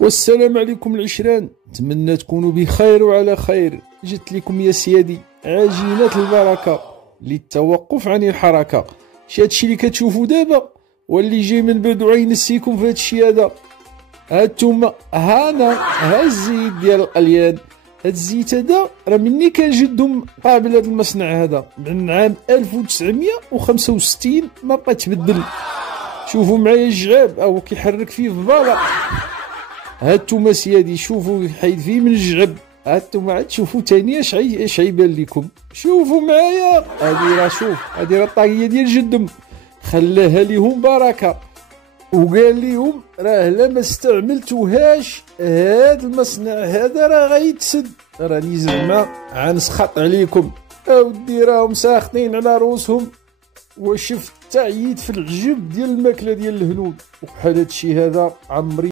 والسلام عليكم العشران، نتمنى تكونوا بخير وعلى خير. جت لكم يا سيادي عجينة البركة للتوقف عن الحركة. هادشي اللي كتشوفوا دابا واللي جاي من بعد غينسيكم في هادشي هذا. هانتوما هانا ها الزيت ديال القليان. هاد الزيت هذا راه مني كان جدهم قابل هذا المصنع هذا من عام 1965 ما بقى تبدل. شوفوا معايا الجعاب هو كيحرك فيه في البالا. هانتوما سيادي شوفوا حيد فيه من الجعب. هانتوما عاد شوفوا تاني اش عيبان لكم. شوفوا معايا هادي راه شوف هادي راه الطاقية ديال جدهم خلاها ليهم بركة وقال لهم راه لا ما استعملتوهاش هاد المصنع هذا راه غيتسد. راني زعما غنسخط عليكم اودي راهم ساخطين على روسهم. وشفت تعييد في العجب ديال الماكله ديال الهنود وبحال هادشي هذا عمري